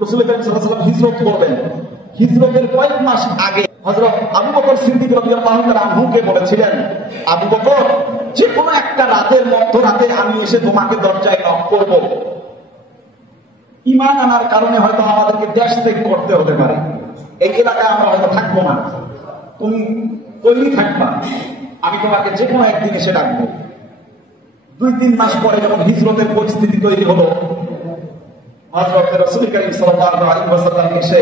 রাসূল করিম সাল্লাল্লাহু আলাইহি ওয়াসাল্লাম হিজরত করবেন। হিজরতের কয়েক মাস আগে হযরত আবু বকর সিদ্দিক রাদিয়াল্লাহু তাআলা আনহুকে বলেছিলেন, আবু বকর, যে কোনো একটা রাতের মধ্যরাতে আমি এসে তোমাকে দরজায় নক করব। ঈমান আনার কারণে হয়তো আমাদেরকে দেশ ত্যাগ করতে হতে পারে, এই এলাকায় আমরা হয়তো থাকবো না, তুমি তৈরি থাকবা, আমি তোমাকে যে কোনো একদিন এসে ডাকবো। 2-3 মাস পরে যখন হিজরতের পরিস্থিতি তৈরি হলো, হযরত রাসূল করিম সাল্লাল্লাহু আলাইহি ওয়াসাল্লাম এসে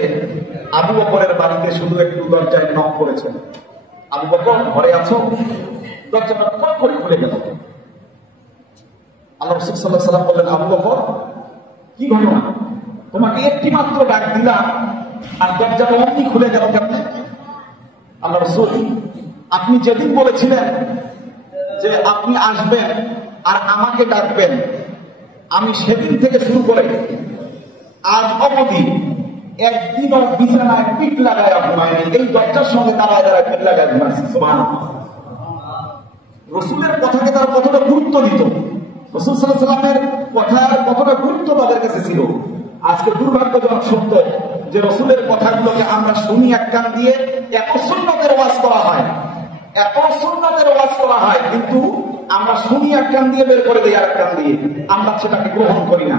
আবু বকরের বাড়িতে শুধু একটু দরজায় নক করেছেন। আবু বকর, ঘরে আছো? দরজাটা পট করে খুলে গেল। আল্লাহ রাসূল সাল্লাল্লাহু আলাইহি ওয়াসাল্লাম বললেন, আবু বকর, কি ঘটনা? তোমাকে একটি মাত্র ডাক দিলাম আর দরজাটা অমনি খুলে গেল কেমনে? আল্লাহ রাসূল, আপনি যেদিন বলেছিলেন যে আপনি আসবেন আর আমাকে ডাকবেন, আমি সেদিন থেকে শুরু করে আজ অবধি একদিনও বিছানায় পিঠ লাগায় ঘুমায়নি, এই দরজার সঙ্গে দাঁড়ায় পিঠ লাগায় ঘুমাইছি। সুবহানাল্লাহ। রাসূলের কথাকে তারা কতটা গুরুত্ব দিত, রাসূল সাল্লাল্লাহু আলাইহি ওয়াসাল্লামের কথার কতটা গুরুত্ব তাদের কাছে ছিল। আজকে দুর্ভাগ্যজনক সত্য যে রাসূলের কথাগুলোকে আমরা শুনি এক কান দিয়ে, এত সুন্নতের ওয়াজ করা হয়, এত সুন্নতের ওয়াজ করা হয়, কিন্তু আমরা শুনি এক কান দিয়ে, বের করে দিই আর এক কান দিয়ে, আমরা সেটাকে গ্রহণ করি না।